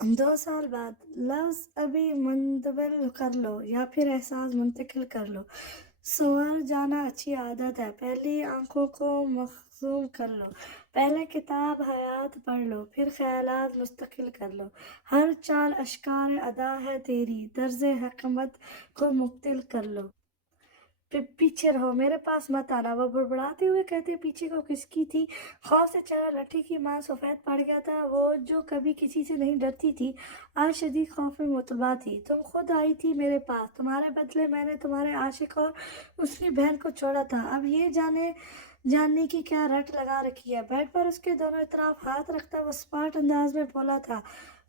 2 साल बाद लफ्ज़ अभी मुंतक़िल कर लो या फिर एहसास मुंतक़िल कर लो। सोकर जाना अच्छी आदत है, पहली आँखों को मख़ज़ूम कर लो, पहले किताब हयात पढ़ लो, फिर ख़यालात मुस्तक़िल कर लो। हर चाल अश्कार अदा है तेरी, तर्ज़े हिकमत को मुख्तिल कर लो। पीछे रहो, मेरे पास मत आना। वो बुड़बुड़ाते हुए कहते, पीछे को किसकी थी? खौफ से चेहरा लट्ठी की माँ सफ़ेद पड़ गया था। वो जो कभी किसी से नहीं डरती थी, आज शदीद खौफ में मुतबा थी। तुम खुद आई थी मेरे पास, तुम्हारे बदले मैंने तुम्हारे आशिक और उसकी बहन को छोड़ा था। अब ये जानने की क्या रट लगा रखी है? बेड पर उसके दोनों तरफ हाथ रखता वो स्मार्ट अंदाज में बोला था,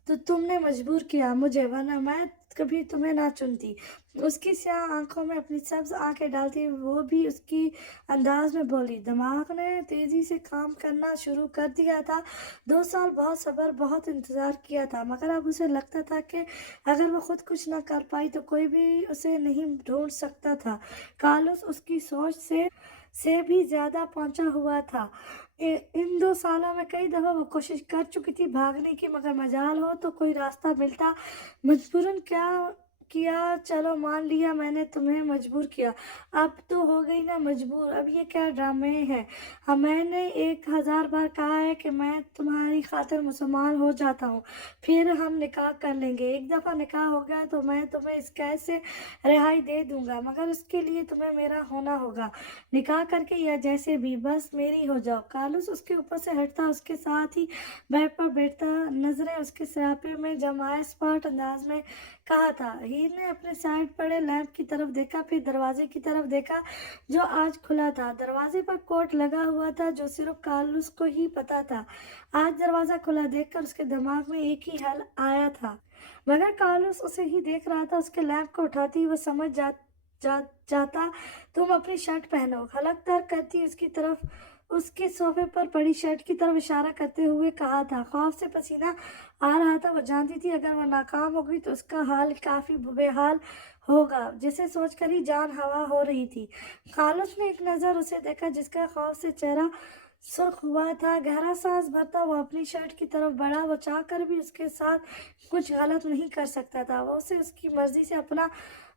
तो तुमने मजबूर किया मुझे, वरना मैं कभी तुम्हें ना चुनती। उसकी स्याह आंखों में अपनी सब्ज आंखें डालती वो भी उसकी अंदाज में बोली। दिमाग ने तेजी से काम करना शुरू कर दिया था। 2 साल बहुत सब्र बहुत इंतजार किया था, मगर अब उसे लगता था कि अगर वो खुद कुछ ना कर पाई तो कोई भी उसे नहीं ढूंढ सकता था। कार्लोस उसकी सोच से भी ज्यादा पहुंचा हुआ था। इन 2 सालों में कई दफा वो कोशिश कर चुकी थी भागने की, मगर मजाल हो तो कोई रास्ता मिलता। मजबूरन क्या किया, चलो मान लिया मैंने तुम्हें मजबूर किया, अब तो हो गई ना मजबूर। अब ये क्या ड्रामे हैं? हाँ, मैंने 1000 बार कहा है कि मैं तुम्हारी खातिर मुसलमान हो जाता हूँ, फिर हम निकाह कर लेंगे। एक दफ़ा निकाह हो गया तो मैं तुम्हें इस कैद से रिहाई दे दूंगा, मगर उसके लिए तुम्हें मेरा होना होगा। निकाह करके या जैसे भी, बस मेरी हो जाओ। कार्लोस उसके ऊपर से हटता, उसके साथ ही बेड पर बैठता, नजरें उसके सरापे में जमाए स्मार्ट अंदाज में कहा था। हीर ने अपने साइड पड़े लैंप की तरफ देखा, फिर दरवाजे की तरफ देखा जो आज खुला था। दरवाजे पर कोट लगा हुआ था जो सिर्फ कार्लोस को ही पता था। आज दरवाजा खुला देखकर उसके दिमाग में एक ही हल आया था, मगर कार्लोस उसे ही देख रहा था। उसके लैंप को उठाती वो समझ जाता। तुम अपनी शर्ट पहनो, हलकदार करती उसकी तरफ, उसके सोफे पर पड़ी शर्ट की तरफ इशारा करते हुए कहा था। खौफ से पसीना आ रहा था, वो जानती थी अगर वह नाकाम हो गई तो उसका हाल काफी बेहाल होगा, जिसे सोचकर ही जान हवा हो रही थी। खालिद ने एक नजर उसे देखा जिसका खौफ से चेहरा सुर्ख हुआ था। गहरा सांस भरता वो अपनी शर्ट की तरफ बढ़ा। वो चाह कर भी उसके साथ कुछ गलत नहीं कर सकता था, वो उसे उसकी मर्जी से अपना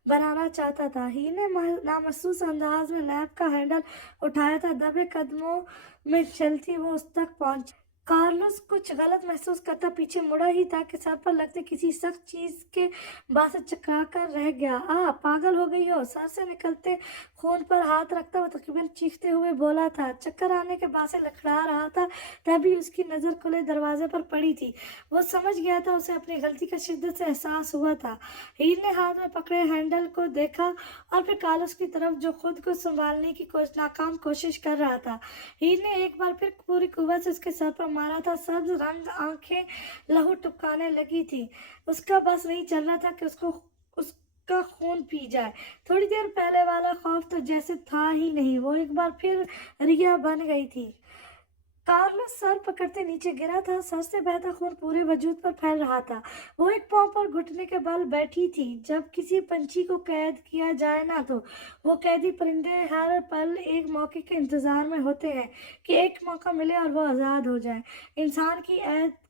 बनाना चाहता था। ही ने नामहसूस अंदाज में लैंप का हैंडल उठाया था। दबे कदमों में चलती वो उस तक पहुंची। कार्लोस कुछ गलत महसूस करता पीछे मुड़ा ही था कि सर पर लगते किसी सख्त चीज के बाद से चकरा कर रह गया। पागल हो गई हो? सर से निकलते खून पर हाथ रखता वो तकरीबन चीखते हुए बोला था। चक्कर आने के बाद से लड़खड़ा रहा था, तभी उसकी नजर खुले दरवाजे पर पड़ी थी। वो समझ गया था, उसे अपनी गलती का शिद्दत से एहसास हुआ था। हीर ने हाथ में पकड़े हैंडल को देखा और फिर कार्लोस की तरफ जो खुद को संभालने की नाकाम कोशिश कर रहा था। हीर ने एक बार फिर पूरी कुव्वत से उसके सर पर मारा था। सब्ज रंग आंखें लहू टपकाने लगी थी। उसका बस नहीं चल रहा था कि उसका खून पी जाए। थोड़ी देर पहले वाला खौफ तो जैसे था ही नहीं, वो एक बार फिर रिया बन गई थी। कार्लोस सर पकड़ते नीचे गिरा था, सर से बहता खून पूरे वजूद पर फैल रहा था। वो एक पांव पर घुटने के बल बैठी थी। जब किसी पंछी को कैद किया जाए ना, तो वो कैदी परिंदे हर पल एक मौके के इंतजार में होते हैं कि एक मौका मिले और वो आजाद हो जाए। इंसान की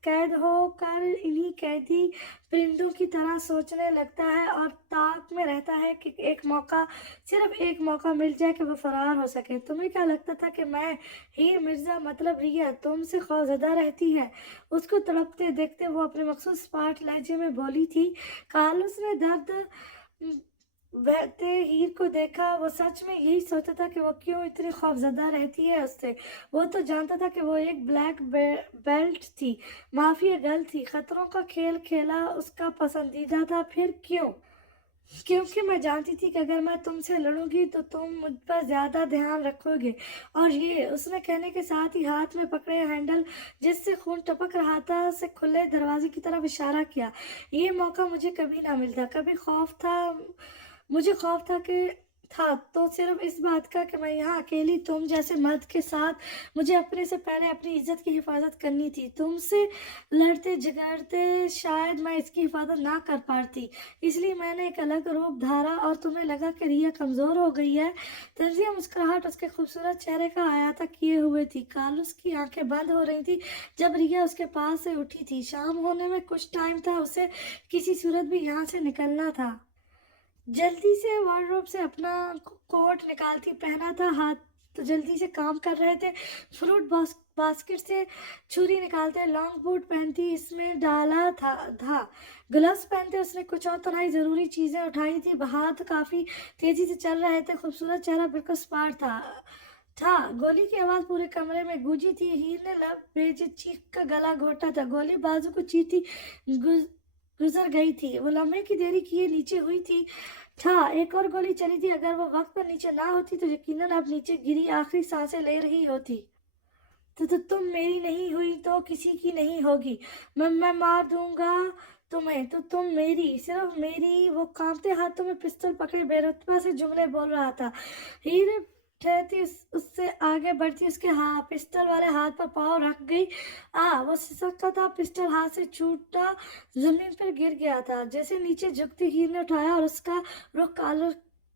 कैद हो कर इन्हीं कैदी परिंदों की तरह सोचने लगता है और ताक में रहता है कि सिर्फ एक मौका मिल जाए कि वो फरार हो सके। तुम्हें क्या लगता था कि मैं हीर मिर्जा मतलब रिया तुमसे खौफजदा रहती है? उसको तड़पते देखते वो अपने मखसूस स्मार्ट लहजे में बोली थी। कार्लोस ने दर्द बहते हीर को देखा। वो सच में यही सोचता था कि वो क्यों इतनी खौफजदा रहती है उससे। वो तो जानता था कि वो एक बेल्ट थी, माफिया गर्ल थी, खतरों का खेल खेला उसका पसंदीदा था। फिर क्यों? क्योंकि मैं जानती थी कि अगर मैं तुमसे लड़ूंगी तो तुम मुझ पर ज्यादा ध्यान रखोगे। और ये, उसने कहने के साथ ही हाथ में पकड़े हैंडल जिससे खून टपक रहा था से खुले दरवाजे की तरफ इशारा किया। ये मौका मुझे कभी ना मिलता। कभी खौफ था, मुझे खौफ था कि था तो सिर्फ इस बात का कि मैं यहाँ अकेली तुम जैसे मर्द के साथ, मुझे अपने से पहले अपनी इज्जत की हिफाजत करनी थी। तुमसे लड़ते झगड़ते शायद मैं इसकी हिफाजत ना कर पाती, इसलिए मैंने एक अलग रूप धारा और तुम्हें लगा कि रिया कमज़ोर हो गई है। तंजिया मुस्कुराहट उसके खूबसूरत चेहरे का अहाता किए हुए थी। कार्लोस की आंखें बंद हो रही थी जब रिया उसके पास से उठी थी। शाम होने में कुछ टाइम था, उसे किसी सूरत भी यहाँ से निकलना था। जल्दी से वार्डरोब से अपना कोट निकालती पहना था, हाथ तो जल्दी से काम कर रहे थे। फ्रूट बास्केट से छुरी निकालते, लॉन्ग बूट पहनती इसमें डाला था ग्लव्स पहनते उसने कुछ और तरह ज़रूरी चीज़ें उठाई थी। हाथ काफ़ी तेज़ी से चल रहे थे, खूबसूरत चेहरा बिल्कुल स्मार्ट था। गोली की आवाज़ पूरे कमरे में गूंजी थी। हीर ने लब भेजे चीख का गला घोटा था। गोली बाजू को चीरती गुजर गई थी। वो लम्हे की देरी किए नीचे हुई थी। एक और गोली चली थी। अगर वो वक्त पर नीचे ना होती तो यकीनन अब नीचे गिरी आखिरी सांसें ले रही होती। तो तुम मेरी नहीं हुई तो किसी की नहीं होगी। मैं मार दूंगा तुम्हें तो तुम मेरी, सिर्फ मेरी। वो कांपते हाथों में पिस्तौल पकड़े बेरुतबा से जुमले बोल रहा था। हीर ठहरती उससे आगे बढ़ती, उसके पिस्टल वाले हाथ पर पाँव रख गई। वो सिसका था, पिस्टल हाथ से छूटा जमीन पर गिर गया था। जैसे नीचे झुकती हीर ने उठाया और उसका रुख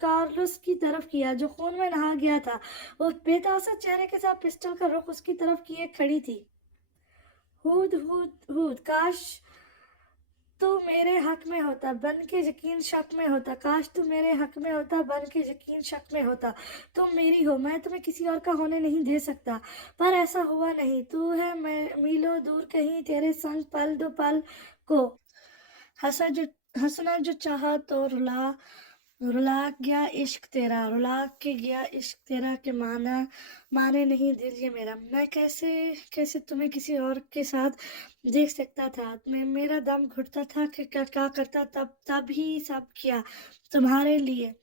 कार्लोस की तरफ किया जो खून में नहा गया था। वो बेतासर चेहरे के साथ पिस्टल का रुख उसकी तरफ किए खड़ी थी। हूद हूद हूद, काश तू मेरे हक में होता, बन के यकीन शक में होता। काश तू मेरे हक में होता, बन के यकीन शक में होता। तुम मेरी हो, मैं तुम्हें किसी और का होने नहीं दे सकता। पर ऐसा हुआ नहीं। तू है मैं मीलों दूर कहीं, तेरे संग पल दो पल को हंसा जो हंसना जो चाहा तो रुला गया इश्क तेरा, रुला के गया इश्क तेरा के माने नहीं दिल ये मेरा। मैं कैसे कैसे तुम्हें किसी और के साथ देख सकता था। मेरा दम घुटता था कि क्या करता, तब ही सब किया तुम्हारे लिए।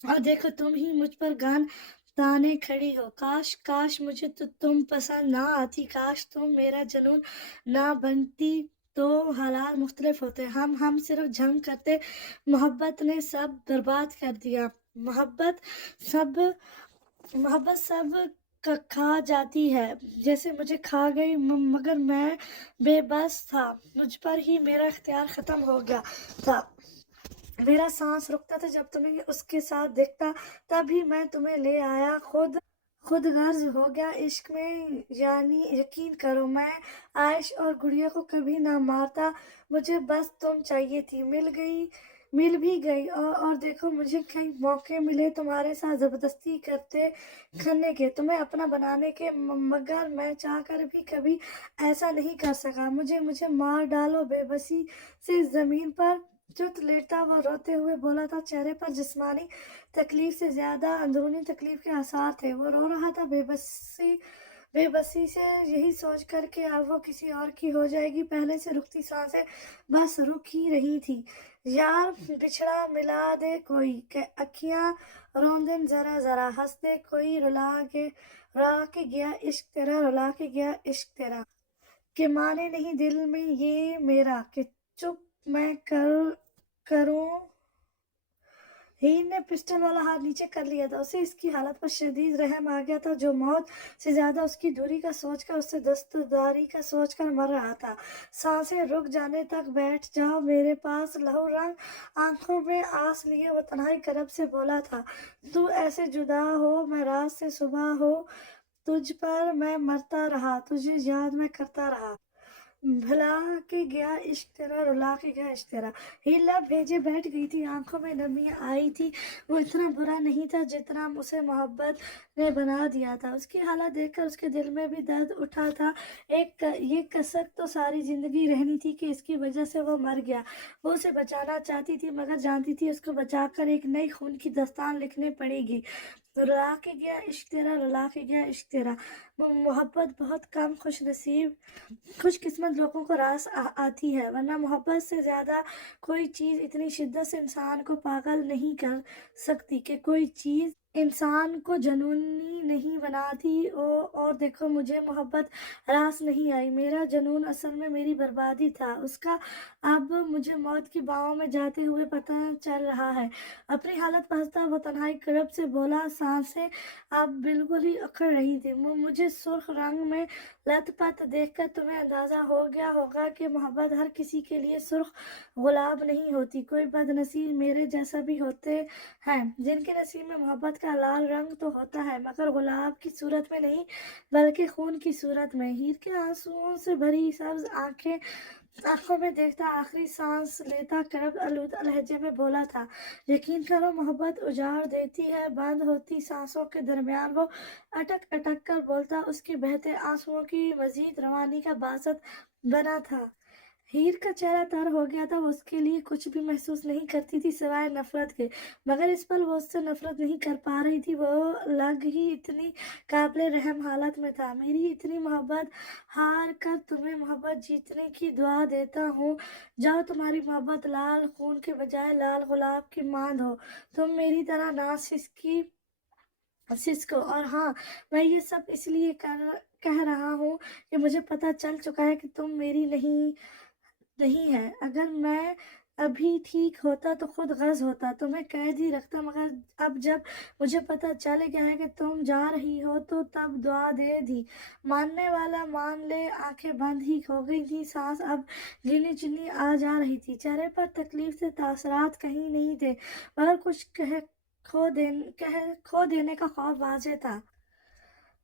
और देखो तुम ही मुझ पर गान ताने खड़ी हो। काश काश मुझे तो तुम पसंद ना आती, काश तुम मेरा जुनून ना बनती तो हालात मुख्तलिफ होते। हम सिर्फ जंग करते, मोहब्बत ने सब बर्बाद कर दिया। मोहब्बत सब खा जाती है जैसे मुझे खा गई, मगर मैं बेबस था। मुझ पर ही मेरा इख्तियार खत्म हो गया था। मेरा सांस रुकता था जब तुम्हें उसके साथ देखता, तभी मैं तुम्हें ले आया। खुद गर्ज हो गया इश्क में, यानी यकीन करो मैं आयश और गुड़िया को कभी ना मारता। मुझे बस तुम चाहिए थी, मिल भी गई। और देखो मुझे कई मौके मिले तुम्हारे साथ जबरदस्ती करने के, तुम्हें अपना बनाने के, मगर मैं चाहकर भी कभी ऐसा नहीं कर सका। मुझे मार डालो। बेबसी से जमीन पर चुत लेटा वो रोते हुए बोला था। चेहरे पर जिस्मानी तकलीफ से ज्यादा अंदरूनी तकलीफ के आसार थे। वो रो रहा था बेबसी से, यही सोच कर के अब वो किसी और की हो जाएगी। पहले से रुकती सांसें बस रुक ही रही थी। यार बिछड़ा मिला दे कोई, के अखियां रौंदन जरा जरा, हंस दे कोई, रुला के गया इश्क तेरा, रुला के गया इश्क तेरा के माने नहीं दिल में ये मेरा, कि चुप मैं करूं। हीर ने पिस्टल वाला हाथ नीचे कर लिया था। उसे इसकी हालत पर शदीद रहम आ गया था, जो मौत से ज्यादा उसकी दूरी का सोचकर, उससे दस्तदारी का सोचकर मर रहा था। सांसें रुक जाने तक बैठ जाओ मेरे पास, लहू रंग आंखों में आस लिए वो तन्हाई करब से बोला था। तू ऐसे जुदा हो, मैं रात से सुबह हो, तुझ पर मैं मरता रहा, तुझे याद मैं करता रहा। भुला के गया इश्क तेरा, रुला के गया इश्क तेरा। हीला भेजे बैठ गई थी, आंखों में नमी आई थी। वो इतना बुरा नहीं था जितना उसे मोहब्बत ने बना दिया था। उसकी हालत देखकर उसके दिल में भी दर्द उठा था। ये कसक तो सारी जिंदगी रहनी थी कि इसकी वजह से वो मर गया। वो उसे बचाना चाहती थी, मगर जानती थी उसको बचाकर एक नई खून की दास्तान लिखनी पड़ेगी। रुला के गया इश्क तेरा, रुला के गया इश्क तेरा। मोहब्बत बहुत कम खुशकिस्मत लोगों को रास आती है, वरना मोहब्बत से ज्यादा कोई चीज इतनी शिद्दत से इंसान को पागल नहीं कर सकती कि कोई चीज इंसान को जुनूनी नहीं बनाती और देखो मुझे मोहब्बत रास नहीं आई। मेरा जुनून असल में मेरी बर्बादी था। उसका अब मुझे मौत की बाहों में जाते हुए पता चल रहा है। अपनी हालत पहुँचता वो तन्हाई कड़ब से बोला, सांसें अब बिल्कुल ही अकड़ रही थी। मुझे सुर्ख रंग में लथपथ देखकर तुम्हें अंदाजा हो गया होगा कि मोहब्बत हर किसी के लिए सुर्ख गुलाब नहीं होती। कोई बदनसीब मेरे जैसा भी होते हैं जिनके नसीब में मोहब्बत का लाल रंग तो होता है, मगर गुलाब की सूरत में नहीं बल्कि खून की सूरत में। हीर के आंसुओं से भरी सब्ज आंखों में देखता, आखिरी सांस लेता, करब आलूदा लहजे में बोला था, यकीन करो मोहब्बत उजाड़ देती है। बंद होती सांसों के दरमियान वो अटक अटक कर बोलता, उसके बहते आंसुओं की मजीद रवानी का बासत बना था। हीर का चेहरा तर हो गया था। वो उसके लिए कुछ भी महसूस नहीं करती थी सिवाय नफरत के, मगर इस पल वो उससे नफरत नहीं कर पा रही थी। वो लग ही इतनी काबिले रहम हालत में था। मेरी इतनी मोहब्बत हार कर तुम्हें मोहब्बत जीतने की दुआ देता हूँ। जाओ, तुम्हारी मोहब्बत लाल खून के बजाय लाल गुलाब की मांद हो। तुम मेरी तरह ना सिसको। और हाँ, मैं ये सब इसलिए कह रहा हूँ कि मुझे पता चल चुका है कि तुम मेरी नहीं है। अगर मैं अभी ठीक होता तो खुद गज़ होता, तुम्हें कैद ही रखता, मगर अब जब मुझे पता चल गया है कि तुम जा रही हो तो तब दुआ दे दी। मानने वाला मान ले। आंखें बंद ही हो गई थी, सांस अब गिनी चुनी आ जा रही थी। चेहरे पर तकलीफ से तासरात कहीं नहीं थे, मगर कुछ खो देने का खौफ वाज़ेह था।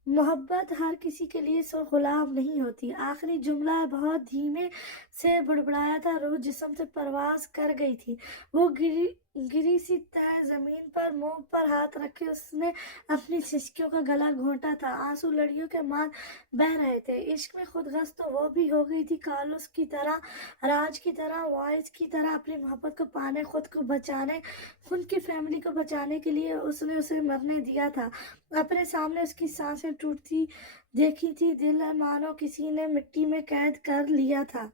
मोहब्बत हर किसी के लिए सो गुलाम नहीं होती। आखिरी जुमला बहुत धीमे से बुड़बुड़ाया था। रूह जिस्म से परवास कर गई थी। वो गिरी सी तह जमीन पर मुंह पर हाथ रखे उसने अपनी सिसकियों का गला घोंटा था। आंसू लड़ियों के मान बह रहे थे। इश्क में खुदगर्ज तो वो भी हो गई थी, कालूस की तरह, राज की तरह, वाइस की तरह। अपनी मोहब्बत को पाने, खुद को बचाने, खुद की फैमिली को बचाने के लिए उसने उसे मरने दिया था। अपने सामने उसकी सांसें टूटती देखी थी। दिल मानो किसी ने मिट्टी में कैद कर लिया था।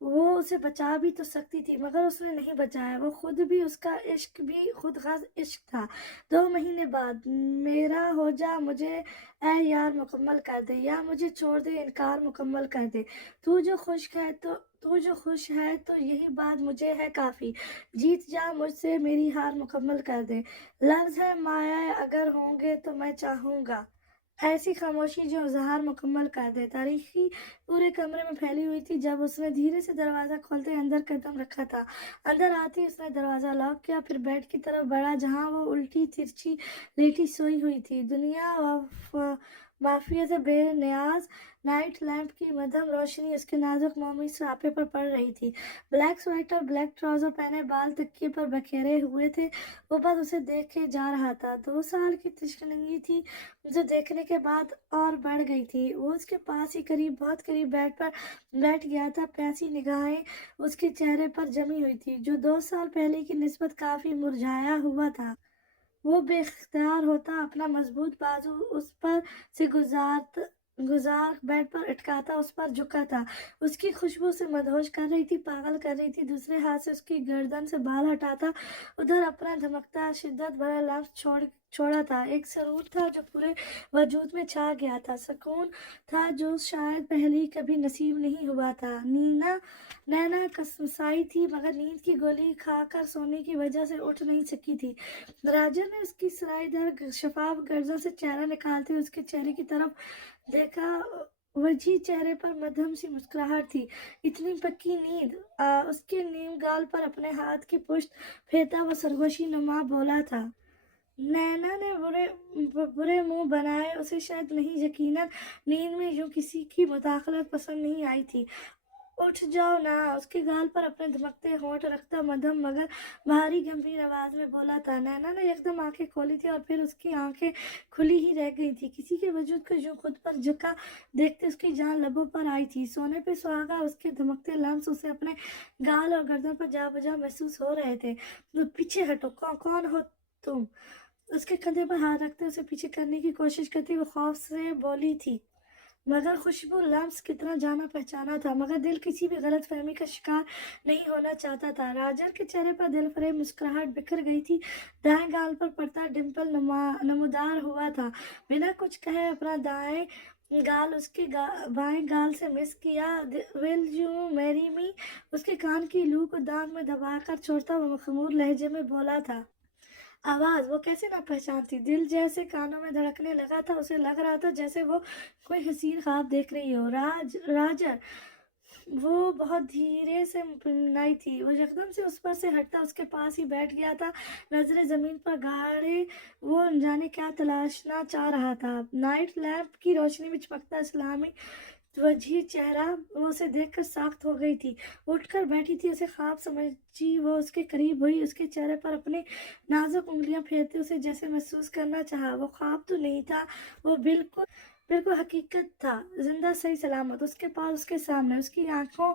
वो उसे बचा भी तो सकती थी, मगर उसने नहीं बचाया। वो खुद भी, उसका इश्क भी खुदगर्ज इश्क था। 2 महीने बाद, मेरा हो जा, मुझे ऐ यार मुकम्मल कर दे, या मुझे छोड़ दे, इनकार मुकम्मल कर दे। तू जो खुश है तो यही बात मुझे है काफ़ी। जीत जा मुझसे, मेरी हार मुकम्मल कर दे। लफ्ज़ है माया, अगर होंगे तो मैं चाहूँगा ऐसी खामोशी जो इज़हार मुकम्मल कर दे। तारीखी पूरे कमरे में फैली हुई थी। जब उसने धीरे से दरवाज़ा खोलते अंदर कदम रखा था, अंदर आती उसने दरवाज़ा लॉक किया, फिर बेड की तरफ बढ़ा जहाँ वो उल्टी तिरछी लेटी सोई हुई थी। दुनिया माफिया से बेनियाज नाइट लैंप की मध्यम रोशनी उसके नाजुक मोमी सरापे पर पड़ रही थी। ब्लैक स्वेटर, ब्लैक ट्राउजर पहने, बाल तकिए पर बखेरे हुए थे। वो बस उसे देखे जा रहा था। 2 साल की तशनगी थी जो देखने के बाद और बढ़ गई थी। वो उसके पास ही करीब, बहुत करीब बेड पर बैठ गया था। प्यासी निगाहें उसके चेहरे पर जमी हुई थी, जो 2 साल पहले की निस्बत काफी मुरझाया हुआ था। वो बेख्तियार होता, अपना मजबूत बाजू उस पर से गुजार बेड पर अटकाता, उस पर झुका था। उसकी खुशबू से मदहोश कर रही थी, पागल कर रही थी। दूसरे हाथ से उसकी गर्दन से बाल हटाता, उधर अपना धमकता शिद्दत भरा लफ्ज छोड़ा था। एक सरूर था जो पूरे वजूद में छा गया था, सुकून था जो शायद पहले कभी नसीब नहीं हुआ था। नैना कसमसाई थी, मगर नींद की गोली खाकर सोने की वजह से उठ नहीं सकी थी। राजा ने उसकी सरायदार शफाफ गर्दन से चेहरा निकालते हुए उसके चेहरे की तरफ देखा। वजी चेहरे पर मध्यम सी मुस्कुराहट थी, इतनी पक्की नींद। उसके नीम गाल पर अपने हाथ की पुष्ट फेरता वो सरगोशी नुमा बोला था। नैना ने बुरे मुंह बनाए। उसे शायद नहीं, यकीनन नींद में यूं किसी की मुदाखलत पसंद नहीं आई थी। उठ जाओ ना, उसके गाल पर अपने धमकते होंठ रखता मध्यम मगर भारी गंभीर आवाज में बोला था। नैना ने एकदम आंखें खोली थी और फिर उसकी आंखें खुली ही रह गई थी। किसी के वजूद को जो खुद पर झुका देखते उसकी जान लबों पर आई थी। सोने पे सुहागा, उसके धमकते लम्स उसे अपने गाल और गर्दन पर जा बजा महसूस हो रहे थे। तो पीछे हटो, कौन हो तुम? उसके कंधे पर हाथ रखते उसे पीछे करने की कोशिश करती वो खौफ से बोली थी। मगर खुशबू लम्स कितना जाना पहचाना था, मगर दिल किसी भी गलत फहमी का शिकार नहीं होना चाहता था। राजर के चेहरे पर दिल फरेब मुस्कुराहट बिखर गई थी। दाएं गाल पर पड़ता डिम्पल नमूदार हुआ था। बिना कुछ कहे अपना दाएं गाल उसके बाएं गाल से मिस किया। विल यू मैरी मी, उसके कान की लू को दांत में दबाकर छोड़ता हुआ मखमूर लहजे में बोला था। आवाज वो कैसे ना पहचानती, दिल जैसे कानों में धड़कने लगा था। उसे लग रहा था जैसे वो कोई हसीन ख्वाब देख रही हो। राजर, वो बहुत धीरे से मुस्कुराई थी। वो एकदम से उस पर से हटता उसके पास ही बैठ गया था, नजरें जमीन पर गाड़े। वो अनजाने क्या तलाशना चाह रहा था। नाइट लैंप की रोशनी में चमकता इस्लामी वजही चेहरा वो उसे देखकर सख्त हो गई थी। उठकर बैठी थी, उसे ख्वाब समझी। वो उसके करीब हुई, उसके चेहरे पर अपने नाजुक उंगलियां फेरते उसे जैसे महसूस करना चाहा। वो ख्वाब तो नहीं था, वो बिल्कुल बिल्कुल हकीकत था, जिंदा सही सलामत उसके पास, उसके सामने। उसकी आंखों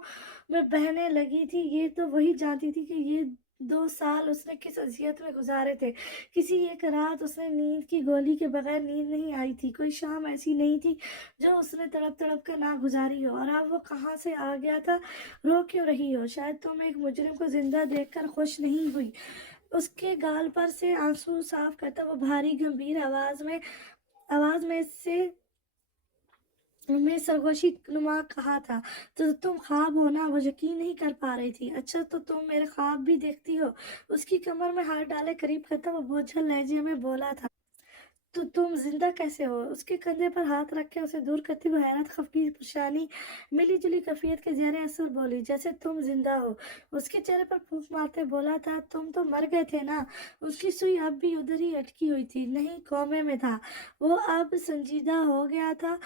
में बहने लगी थी। ये तो वही जानती थी कि ये 2 साल उसने किस अजियत में गुजारे थे। किसी एक रात उसने नींद की गोली के बगैर नींद नहीं आई थी। कोई शाम ऐसी नहीं थी जो उसने तड़प तड़प कर ना गुजारी हो। और अब वो कहाँ से आ गया था। रो क्यों रही हो? शायद तुम एक मुजरिम को जिंदा देखकर खुश नहीं हुई। उसके गाल पर से आंसू साफ करता वो भारी गंभीर आवाज में से मैं सरगोशी नुमा कहा था। तो तुम ख्वाब हो ना? वो यकीन नहीं कर पा रही थी। अच्छा, तो तुम मेरे ख्वाब भी देखती हो? उसकी कमर में हाथ डाले करीब करता वो बोझल लहजे में बोला था। तो तुम जिंदा कैसे हो? उसके कंधे पर हाथ रख के उसे दूर करती हुई हैरत, खफकी, परेशानी मिली जुली कैफियत के जहरे असर बोली, जैसे तुम जिंदा हो। उसके चेहरे पर फूंक मारते बोला था, तुम तो मर गए थे ना? उसकी सुई अब भी उधर ही अटकी हुई थी। नहीं, कोमे में था। वो अब संजीदा हो गया था।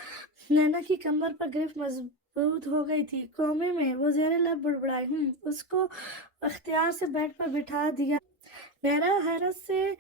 नैना की कमर पर गिरफ्त मजबूत हो गई थी। कोमे में? वो जेरे लब बुड़बुड़ाई। उसको अख्तियार से बेड पर बिठा दिया। नैना हैरत से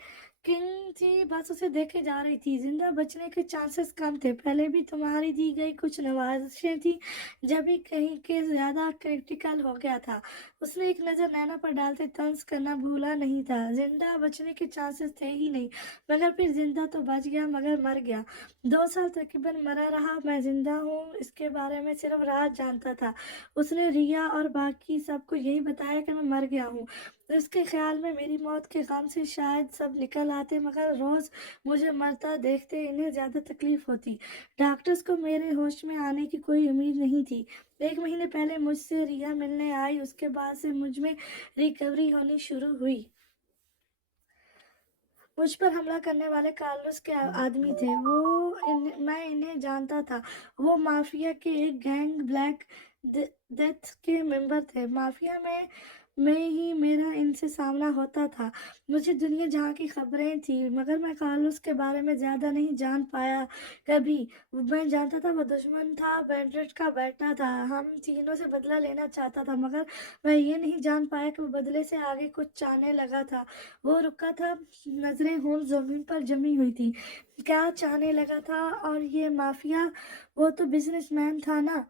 किंग थी, बस उसे देखे जा रही थी। जिंदा बचने के चांसेस कम थे। पहले भी तुम्हारी दी गई कुछ नवाजिशें थी, जब भी कहीं के ज्यादा क्रिटिकल हो गया था। उसने एक नजर नैना पर डालते तंज करना भूला नहीं था। जिंदा बचने के चांसेस थे ही नहीं, मगर फिर जिंदा तो बच गया, मगर मर गया। 2 साल तकरीबन मरा रहा। मैं जिंदा हूँ, इसके बारे में सिर्फ राज जानता था। उसने रिया और बाकी सबको यही बताया कि मैं मर गया हूँ। उसके ख्याल में मेरी मौत के गम से शायद सब निकल आते, मगर रोज मुझे मरता देखते इन्हें ज्यादा तकलीफ होती। डॉक्टर्स को मेरे होश में आने की कोई उम्मीद नहीं थी। 1 महीने पहले मुझसे रिया मिलने आई, उसके बाद से मुझ में रिकवरी होनी शुरू हुई। मुझ पर हमला करने वाले कार्लोस के आदमी थे। मैं इन्हें जानता था। वो माफिया के एक गैंग ब्लैक डेथ के मेंबर थे। माफिया में ही मेरा इनसे सामना होता था। मुझे दुनिया जहाँ की खबरें थी, मगर मैं कार्लोस के बारे में ज्यादा नहीं जान पाया कभी। मैं जानता था वो दुश्मन था, बेंड्रेट का बेटा था, हम तीनों से बदला लेना चाहता था, मगर मैं ये नहीं जान पाया कि वो बदले से आगे कुछ चाहने लगा था। वो रुका था, नजरें होल जमीन पर जमी हुई थी। क्या चाहने लगा था? और ये माफिया, वो तो बिजनेसमैन था ना?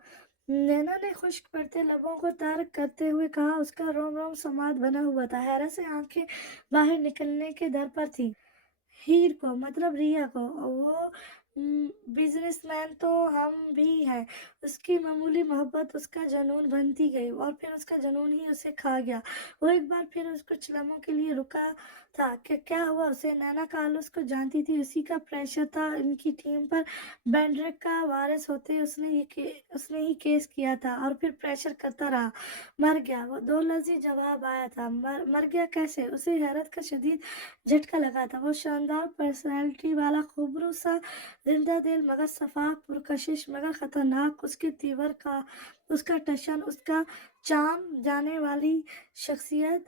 नैना ने खुश्क पड़ते लबों को तर्क करते हुए कहा। उसका रोम रोम समाध बना हुआ था, हैरत से आंखें बाहर निकलने के दर पर थी। हीर को, मतलब रिया को? वो बिजनेसमैन तो हम भी हैं। उसकी मामूली मोहब्बत उसका जुनून बनती गई, और फिर उसका जुनून ही उसे खा गया। वो एक बार फिर उसको कुछ लम्हों के लिए रुका था कि क्या हुआ उसे। नैना कार्लोस को जानती थी, उसी का प्रेशर था इनकी टीम पर। बेंड्रिक का वारिस होते उसने ही केस किया था, और फिर प्रेशर करता रहा। मर गया वो? दो लफ्ज़ी जवाब आया था। मर गया कैसे? उसे हैरत का शदीद झटका लगा था। वो शानदार पर्सनैलिटी वाला, खूबरू सा, जिंदा दिल मगर सफाक, पुरकशिश मगर खतरनाक, उसके तीवर का, उसका टशन, उसका चाम जाने वाली शख्सियत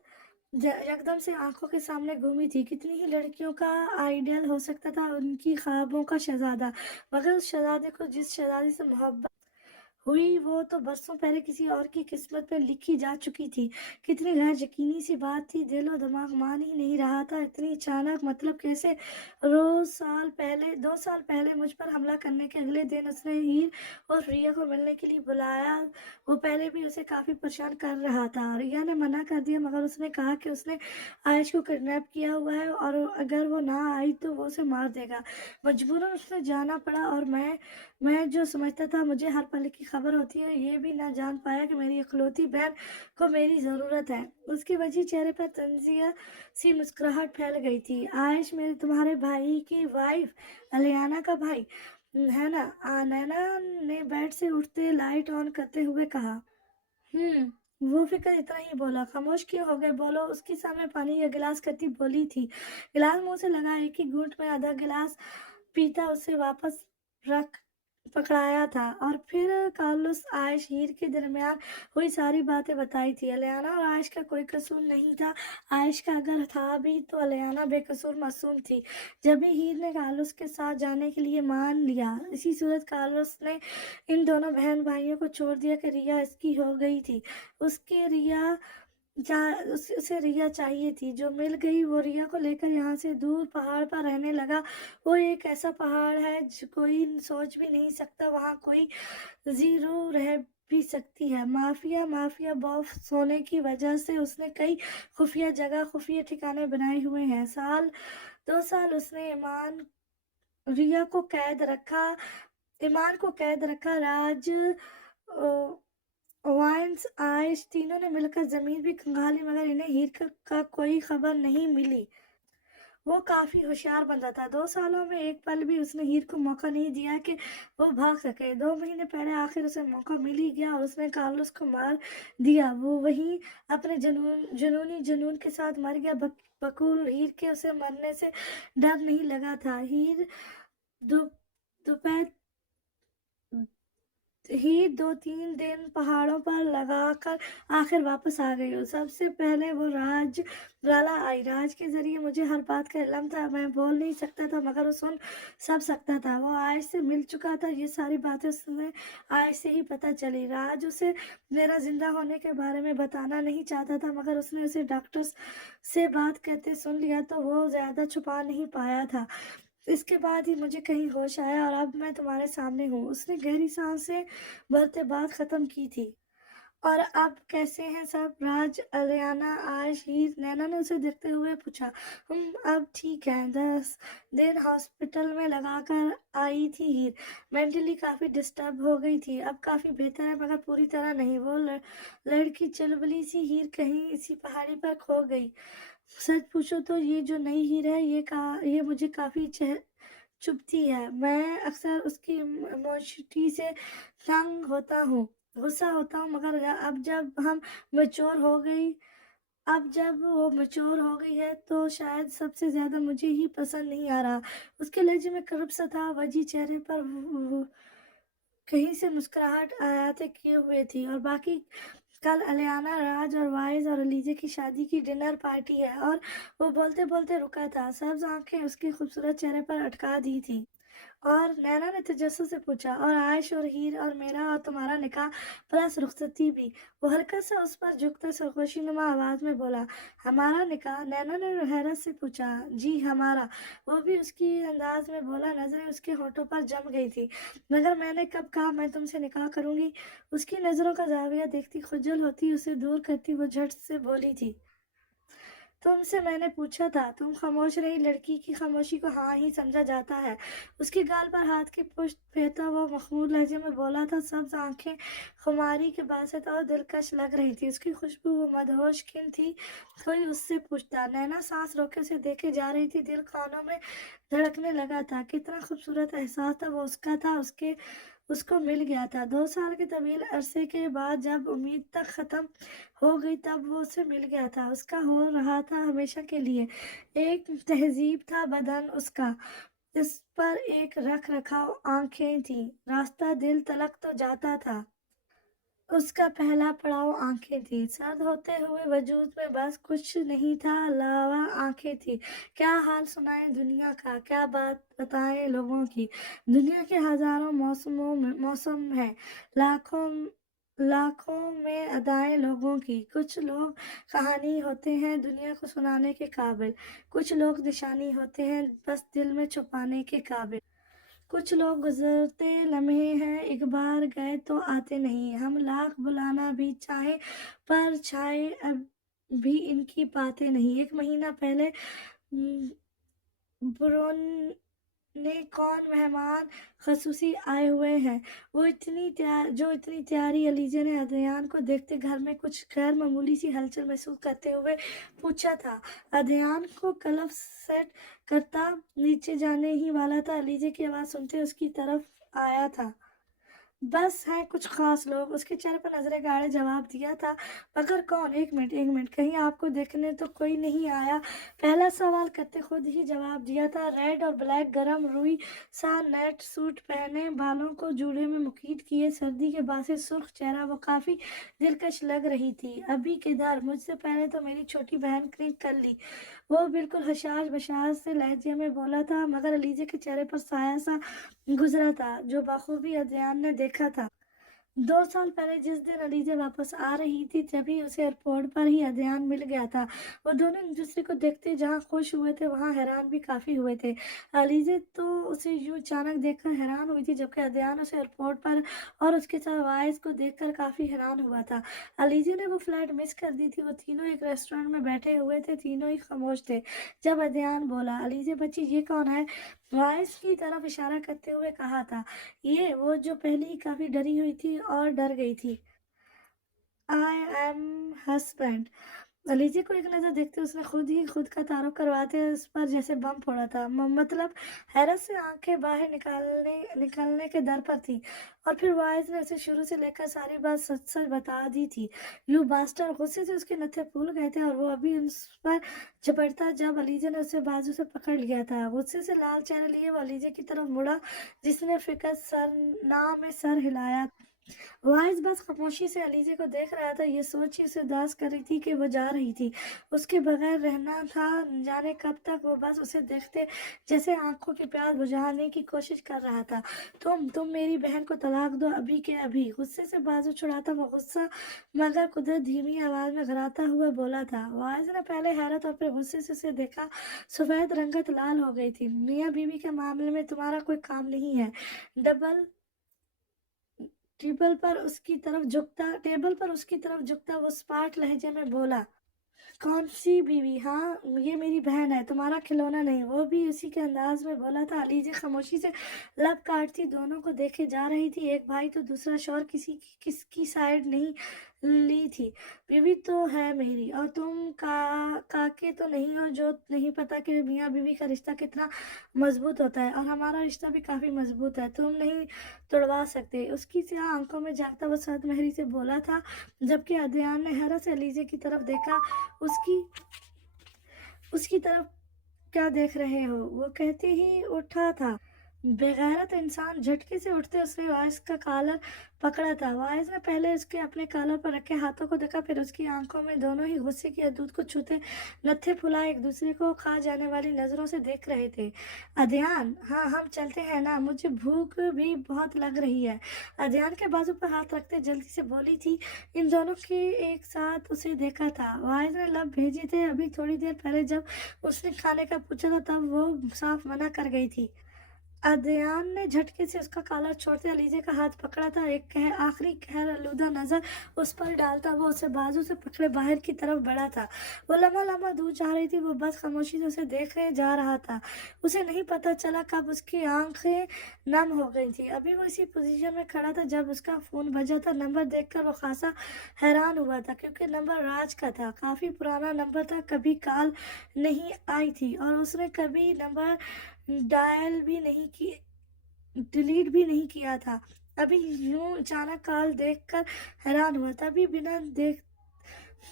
एकदम से आंखों के सामने घूमी थी। कितनी ही लड़कियों का आइडियल हो सकता था, उनकी ख्वाबों का शहजादा, मगर उस शहजादे को जिस शहजादी से मोहब्बत हुई वो तो बरसों पहले किसी और की किस्मत में लिखी जा चुकी थी। कितनी गैर यकीनी सी बात थी, दिल और दिमाग मान ही नहीं रहा था। इतनी अचानक, मतलब कैसे? 2 साल पहले मुझ पर हमला करने के अगले दिन उसने हीर और रिया को मिलने के लिए बुलाया। वो पहले भी उसे काफी परेशान कर रहा था। रिया ने मना कर दिया, मगर उसने कहा कि उसने आयुष को किडनैप किया हुआ है और अगर वो ना आई तो वो उसे मार देगा। मजबूरन उसने जाना पड़ा, और मैं जो समझता था मुझे हर पल की खबर होती है, ये भी ना जान पाया कि मेरी इकलौती बहन को मेरी ज़रूरत है। उसकी वजह चेहरे पर तंजिया सी मुस्कुराहट फैल गई थी। आयुष, मेरे तुम्हारे भाई की वाइफ, अलियाना का भाई है ना? नैना ने बेड से उठते लाइट ऑन करते हुए कहा। वो फिक्र इतना ही बोला। खामोश क्यों हो गए? बोलो। उसके सामने पानी का गिलास करती बोली थी। गिलास मुंह से लगा, एक ही घूंट में आधा गिलास पीता उसे वापस रख पकड़ाया था। और फिर कार्लोस आयुष हीर के दरमियान हुई सारी बातें बताई थी। अलियाना और आयुष का कोई कसूर नहीं था। आयुष का अगर था भी तो अलियाना बेकसूर मासूम थी। जब भी हीर ने कार्लोस के साथ जाने के लिए मान लिया, इसी सूरत कार्लोस ने इन दोनों बहन भाइयों को छोड़ दिया कि रिया इसकी हो गई थी। उसके रिया उसे रिया चाहिए थी, जो मिल गई। वो रिया को लेकर यहाँ से दूर पहाड़ पर रहने लगा। वो एक ऐसा पहाड़ है जो कोई सोच भी नहीं सकता वहाँ कोई जीरो रह भी सकती है। माफिया माफिया बॉस होने की वजह से उसने कई खुफिया जगह, खुफिया ठिकाने बनाए हुए हैं। 2 साल उसने रिया को कैद रखा ईमान को कैद रखा। राज, वाइन्स, आइस तीनों ने मिलकर जमीन भी खंगाली, मगर इन्हें हीर का कोई खबर नहीं मिली। वो काफी होशियार बंदा था। 2 सालों में एक पल भी उसने हीर को मौका नहीं दिया कि वो भाग सके। 2 महीने पहले आखिर उसे मौका मिल ही गया और उसने कार्लोस को मार दिया। वो वहीं अपने जुनूनी जुनून के साथ मर गया। बकुल हीर के उसे मरने से डर नहीं लगा था। दो दोपहर ही 2-3 दिन पहाड़ों पर लगाकर आखिर वापस आ गई हूँ। सबसे पहले वो राला आई। राज के जरिए मुझे हर बात का इल्म था। मैं बोल नहीं सकता था, मगर वो सुन सब सकता था। वो आयश से मिल चुका था। ये सारी बातें उसने आयश से ही पता चली। राज उसे मेरा जिंदा होने के बारे में बताना नहीं चाहता था, मगर उसने उसे डॉक्टर से बात करते सुन लिया तो वो ज्यादा छुपा नहीं पाया था। इसके बाद ही मुझे कहीं होश आया और अब मैं तुम्हारे सामने हूँ। उसने गहरी सांसें भरते बात खत्म की थी। और अब कैसे हैं सब? राज, अलियाना, आयश, हीर, नैना ने उसे देखते हुए पूछा। हम अब ठीक हैं। 10 दिन हॉस्पिटल में लगाकर आई थी हीर। मेंटली काफी डिस्टर्ब हो गई थी। अब काफी बेहतर है, मगर पूरी तरह नहीं। वो लड़की चुलबुली सी हीर कहीं इसी पहाड़ी पर खो गई। सच पूछो तो ये जो नई हीर है, ये मुझे काफी चुभती है। मैं अक्सर उसकी मोशिटी से तंग होता हूँ, गुस्सा होता हूँ, मगर मैच्योर हो गई अब जब वो मैच्योर हो गई है तो शायद सबसे ज्यादा मुझे ही पसंद नहीं आ रहा। उसके लहजे में कर्ब सा था। वजी चेहरे पर कहीं से मुस्कुराहट आयातें किए हुए थी। और बाकी कल अलियाना, राज और वाइज और अलीजे की शादी की डिनर पार्टी है। और वो बोलते बोलते रुका था। सब्ज आंखें उसके खूबसूरत चेहरे पर अटका दी थी। और नैना ने तजस्सुस से पूछा, और आयश और हीर और मेरा और तुम्हारा निकाह प्लस रुखसती भी? वो हल्का सा उस पर झुकते सरगोशी नुमा आवाज में बोला। हमारा निकाह? नैना ने हैरत से पूछा। जी हमारा। वो भी उसकी अंदाज में बोला। नजरें उसके होठों पर जम गई थी। मगर मैंने कब कहा मैं तुमसे निकाह करूंगी? उसकी नजरों का जाविया देखती, खुजल होती उसे दूर करती वो झट से बोली थी। तुमसे मैंने पूछा था, तुम खामोश रही। लड़की की खामोशी को हाँ ही समझा जाता है। उसके गाल पर हाथ की पुष्ट फेरता वो मखमूर लहजे में बोला था। सब्ज आंखें खुमारी के बासत और दिलकश लग रही थी। उसकी खुशबू वो मदहोश किन थी। कोई उससे पूछता। नैना सांस रोके उसे देखे जा रही थी। दिल कानों में धड़कने लगा था। कितना खूबसूरत एहसास था। वो उसका था, उसको मिल गया था। 2 साल के तवील अरसे के बाद जब उम्मीद तक खत्म हो गई, तब वो उसे मिल गया था। उसका हो रहा था हमेशा के लिए। एक तहजीब था बदन उसका, जिस पर एक रख रखाव आंखें थी। रास्ता दिल तलक तो जाता था। اس کا پہلا پڑاؤ آنکھیں تھی۔ سرد ہوتے ہوئے وجود میں بس کچھ نہیں تھا علاوہ آنکھیں تھی۔ کیا حال سنائیں دنیا کا، کیا بات بتائیں لوگوں کی۔ دنیا کے ہزاروں موسم ہیں، لاکھوں میں ادائیں لوگوں کی۔ کچھ لوگ کہانی ہوتے ہیں دنیا کو سنانے کے قابل، کچھ لوگ نشانی ہوتے ہیں بس دل میں چھپانے کے قابل۔ کچھ لوگ گزرتے لمحے ہیں، ایک بار گئے تو آتے نہیں۔ ہم لاکھ بلانا بھی چاہیں پر چھائے اب بھی ان کی باتیں نہیں۔ ایک مہینہ پہلے برون نے کون مہمان خصوصی آئے ہوئے ہیں، جو اتنی تیاری۔ علیزہ نے ادھیان کو دیکھتے گھر میں کچھ غیر معمولی سی ہلچل محسوس کرتے ہوئے پوچھا تھا۔ ادھیان کو قلب سیٹ کرتا نیچے جانے ہی والا تھا، علیزہ کی آواز سنتے اس کی طرف آیا تھا۔ بس ہیں کچھ خاص لوگ، اس کے چہرے پر نظریں گاڑے جواب دیا تھا۔ مگر کون؟ ایک منٹ، کہیں آپ کو دیکھنے تو کوئی نہیں آیا؟ پہلا سوال کرتے خود ہی جواب دیا تھا۔ ریڈ اور بلیک گرم روئی سا نیٹ سوٹ پہنے، بالوں کو جوڑے میں مقید کیے، سردی کے باعث سرخ چہرہ، وہ کافی دلکش لگ رہی تھی۔ ابھی کدھر؟ مجھ سے پہلے تو میری چھوٹی بہن نے کر لی، وہ بالکل حشاش بشاش سے لہجے میں بولا تھا، مگر علیزہ کے چہرے پر سایہ سا گزرا تھا جو بخوبی ادھیان نے دیکھا تھا۔ 2 سال پہلے جس دن علیزہ واپس آ رہی تھی تبھی اسے ایئرپورٹ پر ہی ادھیان مل گیا تھا۔ وہ دونوں ایک دوسرے کو دیکھتے جہاں خوش ہوئے تھے وہاں حیران بھی کافی ہوئے تھے۔ علیزہ تو اسے یوں اچانک دیکھ کر حیران ہوئی تھی، جبکہ ادھیان اسے ایئرپورٹ پر اور اس کے ساتھ وائس کو دیکھ کر کافی حیران ہوا تھا۔ علیزہ نے وہ فلائٹ مس کر دی تھی۔ وہ تینوں ایک ریسٹورینٹ میں بیٹھے ہوئے تھے، تینوں ہی خاموش تھے۔ جب ادھیان بولا، علیزہ بچی یہ کون ہے؟ وائس کی طرف اشارہ کرتے ہوئے کہا تھا۔ یہ وہ جو پہلے ہی کافی ڈری ہوئی تھی اور ڈر گئی تھی۔ I am husband. علیزہ کو ایک نظر دیکھتے اس نے خود ہی خود کا تعارف کرواتے اس پر جیسے بم پھوڑا تھا۔ مطلب؟ حیرت سے آنکھیں باہر نکلنے کے در پر تھی۔ اور پھر وائز نے اسے شروع سے لے کر ساری بات سچ سچ بتا دی تھی۔ یو باسٹر! غصے سے اس کے نتھے پھول گئے تھے اور وہ ابھی اس پر جھپٹتا جب علیزہ نے اسے بازو سے پکڑ لیا تھا۔ غصے سے لال چہرہ لیے وہ علیزہ کی طرف مڑا جس نے فقط میں سر ہلایا تھا۔ وائز بس خاموشی سے علیزہ کو دیکھ رہا تھا، یہ سوچ ہی اسے اداس کر رہی تھی کہ وہ جا رہی تھی، اس کے بغیر رہنا تھا۔ جانے کب تک؟ وہ بس اسے دیکھتے جیسے آنکھوں کی پیاس بجھانے کی کوشش کر رہا تھا۔ تم میری بہن کو طلاق دو ابھی کے ابھی۔ غصے سے بازو چھڑاتا وہ غصہ مگر قدرت دھیمی آواز میں گھراتا ہوا بولا تھا۔ وائز نے پہلے حیرت اور پھر غصے سے اسے دیکھا، سفید رنگت لال ہو گئی تھی۔ میاں بیوی کے معاملے میں تمہارا کوئی کام نہیں ہے؟ ٹیبل پر اس کی طرف جھکتا وہ سپاٹ لہجے میں بولا۔ کون سی بیوی؟ ہاں یہ میری بہن ہے، تمہارا کھلونا نہیں۔ وہ بھی اسی کے انداز میں بولا تھا۔ علیزہ خاموشی سے لب کاٹتی دونوں کو دیکھے جا رہی تھی، ایک بھائی تو دوسرا شوہر، کس کی سائیڈ نہیں لی تھی۔ بیوی تو ہے میری، اور تم کاکے تو نہیں ہو جو نہیں پتا کہ میاں بیوی کا رشتہ کتنا مضبوط ہوتا ہے، اور ہمارا رشتہ بھی کافی مضبوط ہے، تم نہیں توڑوا سکتے۔ اس کی سیاہ آنکھوں میں جھانکتا وہ سرد مہری سے بولا تھا، جبکہ ادھیان نے حیرت سے علیزہ کی طرف دیکھا۔ اس کی طرف کیا دیکھ رہے ہو؟ وہ کہتے ہی اٹھا تھا۔ بےغیرت انسان! جھٹکے سے اٹھتے اس نے وائز کا کالر پکڑا تھا۔ وائز نے پہلے اس کے اپنے کالر پر رکھے ہاتھوں کو دیکھا، پھر اس کی آنکھوں میں دونوں ہی غصے کی حدود کو چھوتے نتھے پھلائے ایک دوسرے کو کھا جانے والی نظروں سے دیکھ رہے تھے۔ ادھیان! ہاں ہم چلتے ہیں نا، مجھے بھوک بھی بہت لگ رہی ہے۔ ادھیان کے بازو پر ہاتھ رکھتے جلدی سے بولی تھی۔ ان دونوں کے ایک ساتھ اسے دیکھا تھا۔ وائز نے لب بھیجے تھے، ابھی تھوڑی دیر پہلے جب اس نے کھانے کا پوچھا تھا تب وہ صاف منع کر گئی تھی۔ ادھیان نے جھٹکے سے اس کا کالر چھوڑتے علیزہ کا ہاتھ پکڑا تھا، ایک آخری قہر آلودہ نظر اس پر ڈالتا وہ اسے بازو سے پکڑے باہر کی طرف بڑھا تھا۔ وہ لمحہ دور جا رہی تھی، وہ بس خاموشی سے اسے دیکھے جا رہا تھا۔ اسے نہیں پتا چلا کب اس کی آنکھیں نم ہو گئی تھی۔ ابھی وہ اسی پوزیشن میں کھڑا تھا جب اس کا فون بجا تھا۔ نمبر دیکھ کر وہ خاصا حیران ہوا تھا، کیونکہ نمبر راج کا تھا، کافی پرانا نمبر تھا، کبھی کال نہیں آئی تھی اور اس نے کبھی نمبر ڈائل بھی نہیں کی، ڈیلیٹ بھی نہیں کیا تھا۔ ابھی یوں اچانک کال دیکھ کر حیران ہوا، تبھی بنا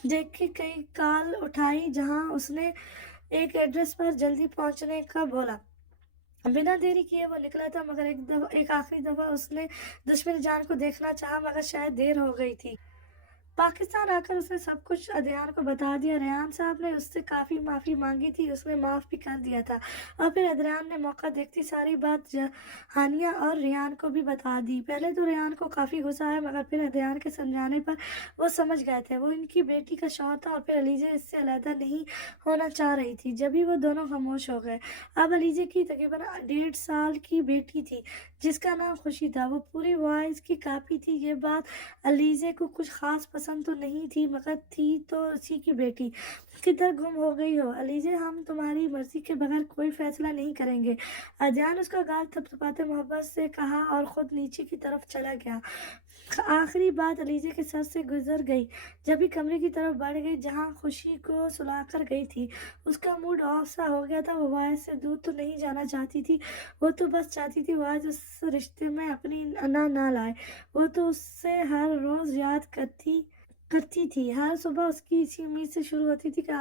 دیکھے کئی کال اٹھائی جہاں اس نے ایک ایڈریس پر جلدی پہنچنے کا بولا۔ बिना देरी किए वो निकला था, मगर एक आखिरी दफ़ा उसने दुश्मन जान को देखना चाहा, मगर शायद देर हो गई थी। पाकिस्तान आकर उसने सब कुछ रेहान को बता दिया। रेहान साहब ने उससे काफ़ी माफ़ी मांगी थी, उसने माफ़ भी कर दिया था। और फिर अदरियान ने मौका देखती सारी बात हानिया और रेहान को भी बता दी। पहले तो रेहान को काफ़ी गुस्सा आया, मगर फिर अदरियान के समझाने पर वो समझ गए थे वो इनकी बेटी का शौहर था, और फिर अलीजे इससे अलहदा नहीं होना चाह रही थी। जब भी वो दोनों खामोश हो गए। अब अलीजे की तकरीबन 1.5 साल की बेटी थी, जिसका नाम खुशी था। वो पूरी वाइज की कापी थी। ये बात अलीज़े को कुछ ख़ास पसंद तो नहीं थी, मगर थी तो उसी की बेटी। किधर गुम हो गई हो अलीज़े, हम तुम्हारी मर्ज़ी के बगैर कोई फ़ैसला नहीं करेंगे। अजान उसका गाल थपथपाते मोहब्बत से कहा और ख़ुद नीचे की तरफ चला गया। आखिरी बात अलीज़े के सर से गुज़र गई जब भी कमरे की तरफ बढ़ गई जहाँ खुशी को सुलाकर गई थी। उसका मूड ऑफ सा हो गया था। वो वाइज से दूर तो नहीं जाना चाहती थी, वो तो बस चाहती थी वाइज उस रिश्ते में अपनी ना लाए। वो तो उससे हर रोज़ याद करती थी। हर सुबह उसकी इसी उम्मीद से शुरू होती थी कि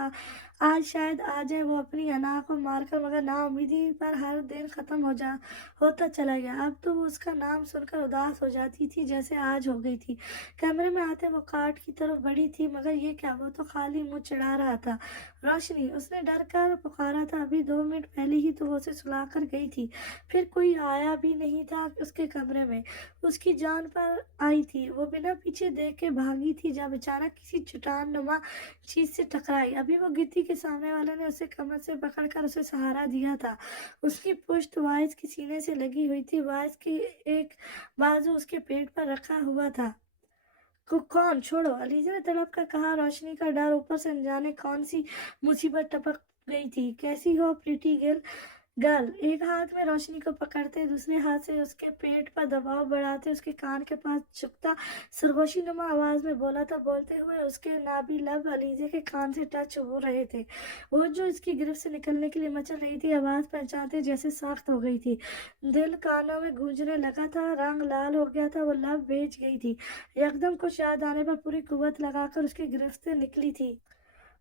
आज शायद आ जाए। वो अपनी अना को मारकर, मगर नाउम्मीदी पर हर दिन ख़त्म होता चला गया। अब तो वो उसका नाम सुनकर उदास हो जाती थी, जैसे आज हो गई थी। कमरे में आते वो काट की तरफ बढ़ी थी, मगर ये क्या, वो तो खाली मुँह चढ़ा रहा था। रोशनी, उसने डर कर पुकारा था। अभी 2 मिनट पहले ही तो वो उसे सुला कर गई थी। फिर कोई आया भी नहीं था उसके कमरे में। उसकी जान पर आई थी। वो बिना पीछे देखे भागी थी, जब अचानक किसी चट्टान नुमा चीज़ से टकराई। अभी वो गिरती के सामने वाले ने उसे कमर से पकड़कर उसे सहारा दिया था। उसकी पुश्त वाइज के सीने से लगी हुई थी। वाइज की एक बाजू उसके पेट पर रखा हुआ था। कौन? छोड़ो, अलीजा ने तड़प कर कहा। रोशनी का डर ऊपर से अनजाने कौन सी मुसीबत टपक गई थी। कैसी हो प्रीटी गर्ल? एक हाथ में रोशनी को पकड़ते, दूसरे हाथ से उसके पेट पर दबाव बढ़ाते उसके कान के पास झुकता सरगोशी नुमा आवाज में बोला था। बोलते हुए उसके नाभि लब अलीजे के कान से टच हो रहे थे। वो जो इसकी गिरफ्त से निकलने के लिए मचल रही थी, आवाज पहचानते जैसे सख्त हो गई थी। दिल कानों में गूंजने लगा था, रंग लाल हो गया था, वो लब बेच गई थी। एकदम कुछ याद आने पर पूरी कुव्वत लगाकर उसकी गिरफ्त से निकली थी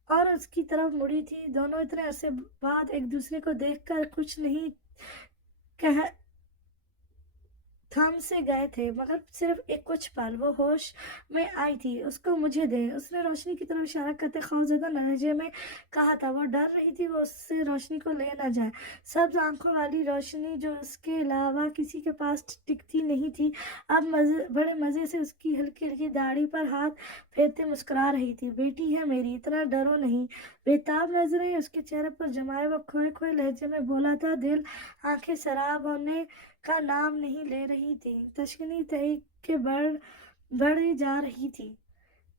और उसकी तरफ मुड़ी थी। दोनों इतने अरसे बाद एक दूसरे को देखकर कुछ नहीं कह थम से गए थे, मगर सिर्फ एक कुछ पल। वो होश में आई थी। उसको मुझे दे, उसने रोशनी की तरफ इशारा करते खौफजदा लहजे में कहा था। वो डर रही थी वो उससे रोशनी को ले ना जाए। सब्ज आंखों वाली रोशनी जो उसके अलावा किसी के पास टिकती नहीं थी, अब बड़े मज़े से उसकी हल्की हल्की दाढ़ी पर हाथ फेरते मुस्कुरा रही थी। बेटी है मेरी, इतना डरो नहीं। बेताब नजरें उसके चेहरे पर जमाए वो खोए खोए लहजे में बोला था। दिल आंखें शराब होने का नाम नहीं ले रही थी। तशकीनी तहरीक के बढ़ जा रही थी।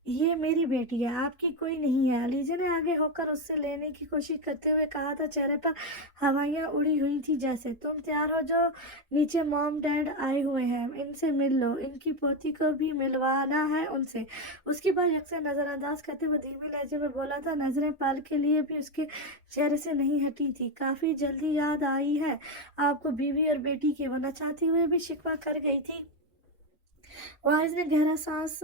ये मेरी बेटी है, आपकी कोई नहीं है। अलीजा ने आगे होकर उससे लेने की कोशिश करते हुए कहा था। चेहरे पर हवाइयाँ उड़ी हुई थी जैसे। तुम तैयार हो जाओ, नीचे मॉम डैड आए हुए हैं, इनसे मिल लो। इनकी पोती को भी मिलवाना है उनसे। उसकी बात यकसे नज़रअंदाज करते हुए धीमे लहजे में बोला था। नजरें पल के लिए भी उसके चेहरे से नहीं हटी थी। काफ़ी जल्दी याद आई है आपको बीवी और बेटी की, वरना चाहती हुए भी शिकवा कर गई थी। वाइज ने गहरा सांस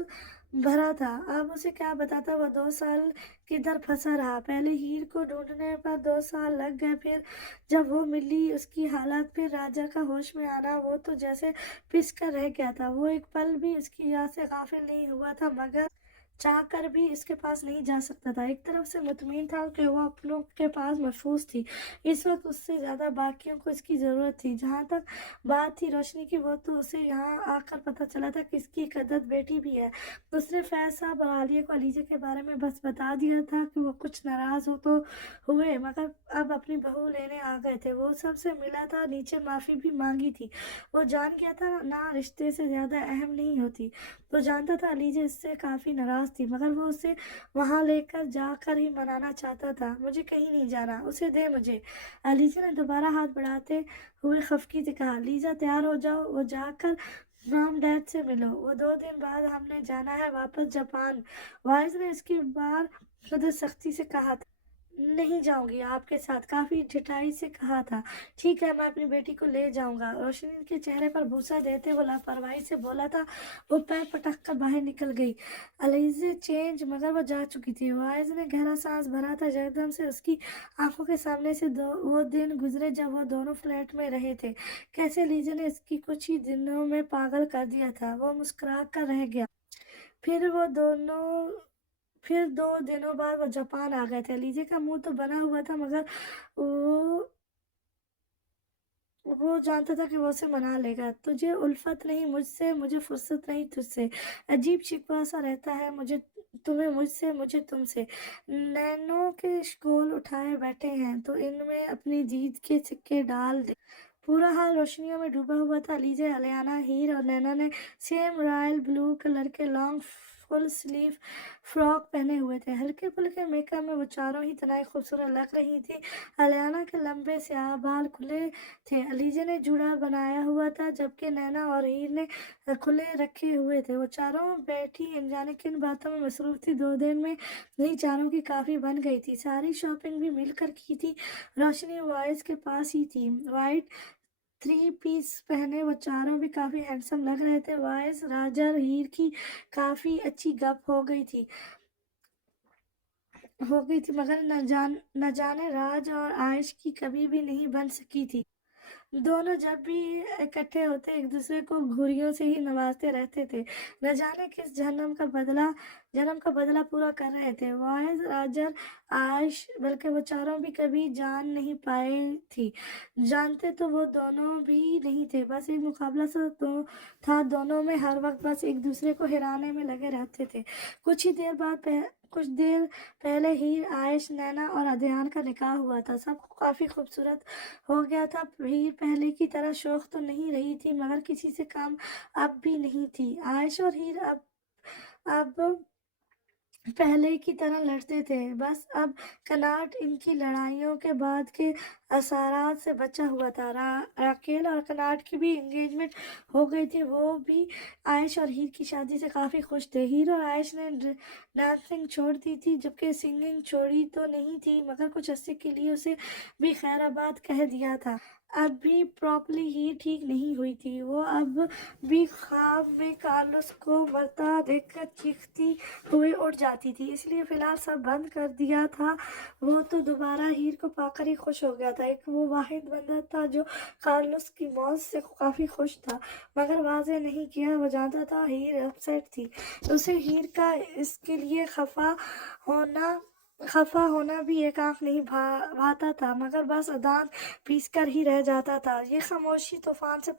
भरा था। अब उसे क्या बताता। वो 2 साल किधर फंसा रहा। पहले हीर को ढूंढने पर 2 साल लग गए। फिर जब वो मिली उसकी हालत, फिर राजा का होश में आना, वो तो जैसे पिस कर रह गया था। वो एक पल भी उसकी याद से गाफिल नहीं हुआ था, मगर चाह कर भी इसके पास नहीं जा सकता था। एक तरफ से मुतमईन था कि वो अपनों के पास महफूज थी। इस वक्त उससे ज़्यादा बाकियों को इसकी ज़रूरत थी। जहाँ तक बात थी रोशनी की, वो तो उसे यहाँ आकर पता चला था कि इसकी कदर बेटी भी है। उसने फैज साहब और आलिया को अलीजा के बारे में बस बता दिया था कि वो कुछ नाराज़ हो तो हुए, मगर अब अपनी बहू लेने आ गए थे। वो सबसे मिला था, नीचे माफ़ी भी मांगी थी। वो जान गया था ना रिश्ते से ज़्यादा अहम नहीं होती। वो जानता था अलीजा इससे काफ़ी नाराज़ थी, मगर वो उसे वहाँ लेकर जाकर ही मनाना चाहता था। मुझे कहीं नहीं जाना, उसे दे मुझे। अलीजा ने दोबारा हाथ बढ़ाते हुए खफकी से कहा। लीजा तैयार हो जाओ, वो जाकर मॉम डैड से मिलो। वो 2 दिन बाद हमने जाना है वापस जापान। वाइज ने इसकी बार खुद सख्ती से कहा था। नहीं जाऊंगी आपके साथ, काफी ढिठाई से कहा था। ठीक है, मैं अपनी बेटी को ले जाऊंगा। रोशनी के चेहरे पर भूसा देते वो लापरवाही से बोला था। वो पैर पटक कर बाहर निकल गई। अलीजे चेंज, मगर वो जा चुकी थी। वाइज ने गहरा सांस भरा था। एकदम से उसकी आंखों के सामने से वो दिन गुजरे जब वो दोनों फ्लैट में रहे थे। कैसे लीजे ने इसकी कुछ ही दिनों में पागल कर दिया था। वो मुस्कुरा कर रह गया। फिर वो दोनों फिर 2 दिनों बाद वो जापान आ गए थे। लीजे का मुंह तो बना हुआ था, मगर वो वो जानता था कि वो उसे मना लेगा। तुझे उल्फत नहीं मुझसे, मुझे फुर्सत नहीं तुझसे। अजीब शिकवा सा रहता है मुझे, तुम्हें मुझसे, मुझे तुमसे। नैनों के गोल उठाए बैठे हैं तो इनमें अपनी जीत के सिक्के डाल दे। पूरा हाल रोशनियों में डूबा हुआ था। लीजे, अलियाना, हीर और नैना ने सेम रॉयल ब्लू कलर के लॉन्ग फुल स्लीव फ्रॉक पहने हुए थे। हल्के फुल्के मेकअप में वो चारों ही तनाई खूबसूरत लग रही थी। अलियाना के लंबे स्याह बाल खुले थे। अलीजे ने जूड़ा बनाया हुआ था, जबकि नैना और हीर ने खुले रखे हुए थे। वो चारों बैठी अनजाने किन बातों में मसरूफ थी। 2 दिन में नहीं, चारों की काफी बन गई थी। सारी शॉपिंग भी मिलकर की थी। रोशनी वॉइस के पास ही थी। वाइट 3 पीस पहने वो चारों भी काफी हैंडसम लग रहे थे। वॉइस, राजा और हीर की काफी अच्छी गप हो गई थी, मगर न जाने राज और आयश की कभी भी नहीं बन सकी थी। दोनों जब भी इकट्ठे होते एक दूसरे को घुरियों से ही नवाजते रहते थे। न जाने किस जन्म का बदला पूरा कर रहे थे। वाइज, राजर, आयश, बल्कि वो चारों भी कभी जान नहीं पाए थी। जानते तो वो दोनों भी नहीं थे। बस एक मुकाबला सा तो था दोनों में। हर वक्त बस एक दूसरे को हिराने में लगे रहते थे। कुछ देर पहले ही आयश, नैना और अदयान का निकाह हुआ था। सब काफी खूबसूरत हो गया था। हीर पहले की तरह शौक तो नहीं रही थी, मगर किसी से कम अब भी नहीं थी। आयश और हीर अब पहले की तरह लड़ते थे। बस अब कनाट इनकी लड़ाइयों के बाद के असरात से बचा हुआ था। राकेल और कनाट की भी एंगेजमेंट हो गई थी। वो भी आयश और हीर की शादी से काफी खुश थे। हीर और आयश ने डांसिंग छोड़ दी थी, जबकि सिंगिंग छोड़ी तो नहीं थी, मगर कुछ अरसे के लिए उसे भी खैराबाद कह दिया था। अब भी प्रॉपरली ही ठीक नहीं हुई थी। वो अब भी ख्वाब में कार्लोस को मरता देखकर चीखती हुई उठ जाती थी, इसलिए फिलहाल सब बंद कर दिया था। वो तो दोबारा हीर को पाकर ही खुश हो गया था। एक वो वाहिद बंदा था जो कार्लोस की मौत से काफी खुश था, मगर वाजे नहीं किया। वो जानता था हीर अपसेट थी। उसे हीर का इसके लिए खफा होना भी एक आंख नहीं भाता था, मगर बस दांत पीस कर ही रह जाता था। ये खामोशी तूफान से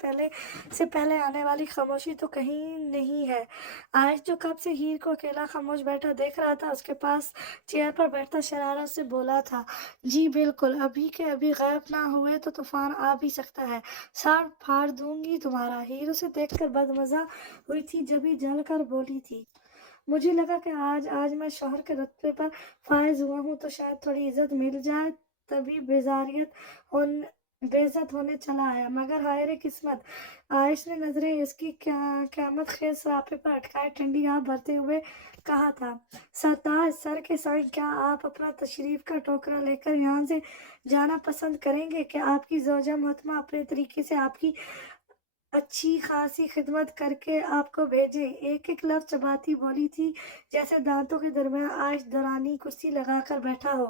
पहले आने वाली खामोशी तो कहीं नहीं है। आज जो कब से हीर को अकेला खामोश बैठा देख रहा था, उसके पास चेयर पर बैठा शरारत से बोला था, जी बिल्कुल, अभी के अभी गायब ना हुए तो तूफान आ भी सकता है। सर फाड़ दूंगी तुम्हारा। हीर उसे देखकर बदमजा हुई थी, जब जल कर बोली थी, मुझे लगा कि आज आज मैं शोहर के रुतबे पर फायज हुआ हूँ तो शायद थोड़ी इज्जत मिल जाए, तभी बेइज्जत होने चला आया। मगर हाय रे किस्मत। आयश ने नजरें इसकी क्यामत खेज सरापे पर अटकाए ठंडी आह भरते हुए कहा था, सरताज सर के संग क्या आप अपना तशरीफ का टोकरा लेकर यहाँ से जाना पसंद करेंगे? क्या आपकी जोजा मोहतरमा अपने तरीके से आपकी अच्छी खासी खिदमत करके आपको भेजें? एक एक लफ्ज चबाती बोली थी, जैसे दांतों के दरमियान आयश दरानी कुर्सी लगाकर बैठा हो।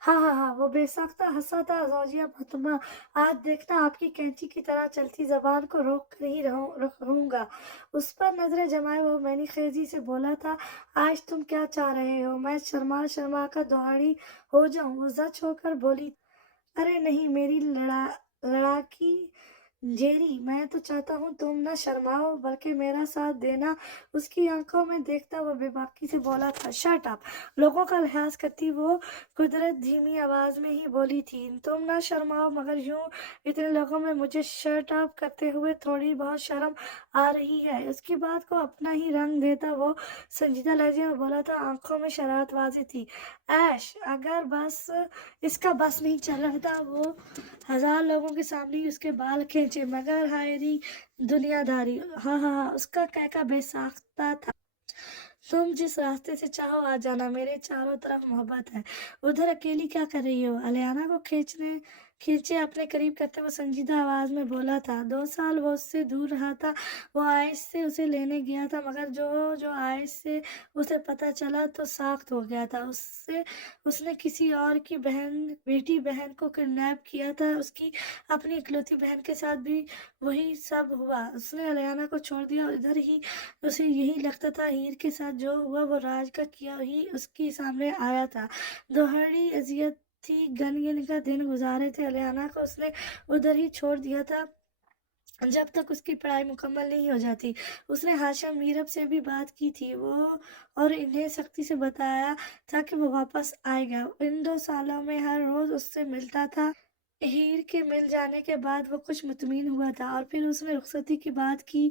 हाँ हाँ हाँ, वो बेसाख्ता हंसा था। जोजिया फातिमा, आज देखना आपकी कैंची की तरह चलती जबान को रोक कर ही रहूंगा। उस पर नजरें जमाए वो मैंने खेजी से बोला था, आज तुम क्या चाह रहे हो? मैं शर्मा शर्मा कर दोहाड़ी हो जाऊं? वो जच होकर बोली, अरे नहीं मेरी लड़ाकी जेरी, मैं तो चाहता हूँ तुम न शर्माओ बल्कि मेरा साथ देना। उसकी आंखों में देखता वो बेबाकी से बोला था, शट अप। लोगों का लिहाज करती वो कुदरत धीमी आवाज में ही बोली थी, तुम ना शर्माओ, मगर यूं इतने लोगों में मुझे शट अप करते हुए थोड़ी बहुत शर्म आ रही है। उसकी बात को अपना ही रंग देता वो संजीदा लहजे में बोला था, आंखों में शरारतबाजी थी। ऐश, अगर बस इसका बस नहीं चल रहा था, वो 1000 लोगों के सामने ही उसके बाल खींचे, मगर हायरी दुनियादारी। हाँ हाँ हाँ, उसका कहका बेसाख्ता था। तुम जिस रास्ते से चाहो आ जाना, मेरे चारों तरफ मोहब्बत है। उधर अकेली क्या कर रही हो? अलियाना को खींचे अपने करीब करते हुए संजीदा आवाज में बोला था। 2 साल वो उससे दूर रहा था। वो आयश से उसे लेने गया था, मगर जो जो आयश से उसे पता चला तो सख्त हो गया था। उसने किसी और की बेटी बहन को किडनैप किया था। उसकी अपनी इकलौती बहन के साथ भी वही सब हुआ। उसने अलियाना को छोड़ दिया। इधर ही उसे यही लगता था हीर के साथ जो हुआ वो राज का किया ही उसके सामने आया था। दोहरी अजियत थी। गन का दिन गुजारे थे। अलियाना को उसने उधर ही छोड़ दिया था जब तक उसकी पढ़ाई मुकम्मल नहीं हो जाती। उसने हाशिम मीरब से भी बात की थी वो और इन्हें सख्ती से बताया था कि वो वापस आएगा। इन 2 सालों में हर रोज उससे मिलता था। हीर के मिल जाने के बाद वो कुछ मुतमिन हुआ था और फिर उसने रुखसती की बात की।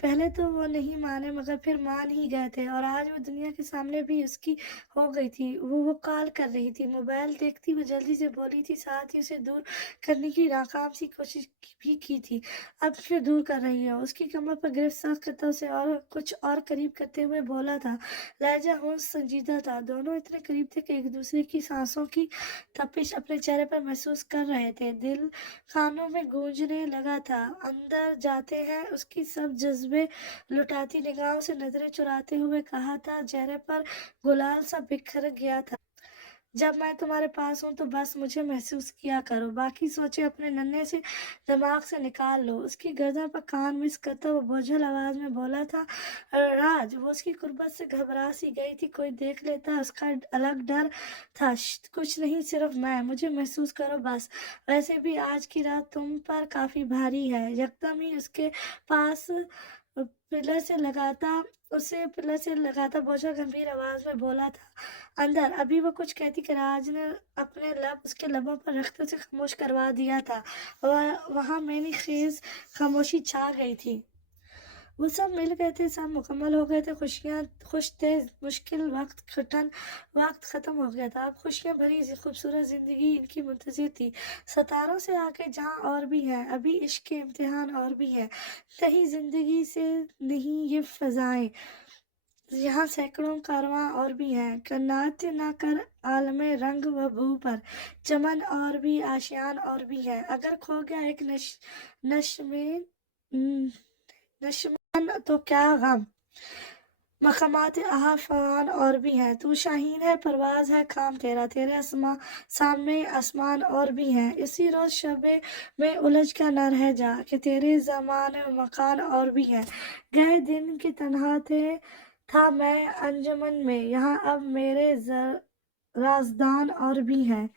पहले तो वो नहीं माने, मगर फिर मान ही गए थे और आज वो दुनिया के सामने भी उसकी हो गई थी। वो कॉल कर रही थी, मोबाइल देखती वो जल्दी से बोली थी, साथ ही उसे दूर करने की नाकाम सी कोशिश भी की थी। अब क्यों दूर कर रही हो? उसकी कमर पर गिरफ्त साफ करता उसे और कुछ और करीब करते हुए बोला था। लहजा होश संजीदा था। दोनों इतने करीब थे कि एक दूसरे की सांसों की तपिश अपने चेहरे पर महसूस कर रहे थे। दिल कानों में गूंजने लगा था। अंदर जाते हैं उसकी सब जज्बे लुटाती निगाहों से नजरें चुराते हुए कहा था। चेहरे पर गुलाल सा बिखर गया था। जब मैं तुम्हारे पास हूँ तो बस मुझे महसूस किया करो, बाकी सोचे अपने नन्हे से दिमाग से निकाल लो। उसकी गर्दन पर कान मिस करता वो बोझल आवाज में बोला था। राज। वो उसकी कुर्बत से घबरा सी गई थी। कोई देख लेता उसका अलग डर था। कुछ नहीं, सिर्फ मैं। मुझे महसूस करो बस। वैसे भी आज की रात तुम पर काफी भारी है। यकदम ही उसके पास पिलर से लगाता बोझा गंभीर आवाज में बोला था। अंदर। अभी वो कुछ कहती कि राज ने अपने लब उसके लबों पर रखते से खामोश करवा दिया था। वहां मैंने खेज खामोशी छा गई थी। वो सब मिल गए थे, सब मुकम्मल हो गए थे। खुशियाँ खुश थे। मुश्किल वक्त खत्म हो गया था। अब खुशियाँ भरी खूबसूरत जिंदगी इनकी मुंतजिर थी। सितारों से आके जहाँ और भी है, अभी इश्क के इम्तिहान और भी है। कहीं जिंदगी से नहीं ये फजाएं, यहाँ सैकड़ों कारवां और भी हैं। कन्नात न कर आलमे रंग व बू पर, चमन और भी आशियान और भी है। अगर खो गया एक नश में नशमन तो क्या गम, मकामात आफान और भी हैं। तू शाहीन है, परवाज है काम तेरा, तेरे सामने आसमान और भी हैं। इसी रोज शबे में उलझ कर न रह जा कि तेरे जमान मकान और भी हैं। गए दिन के तन्हा था मैं अंजुमन में, यहाँ अब मेरे राजदान और भी हैं।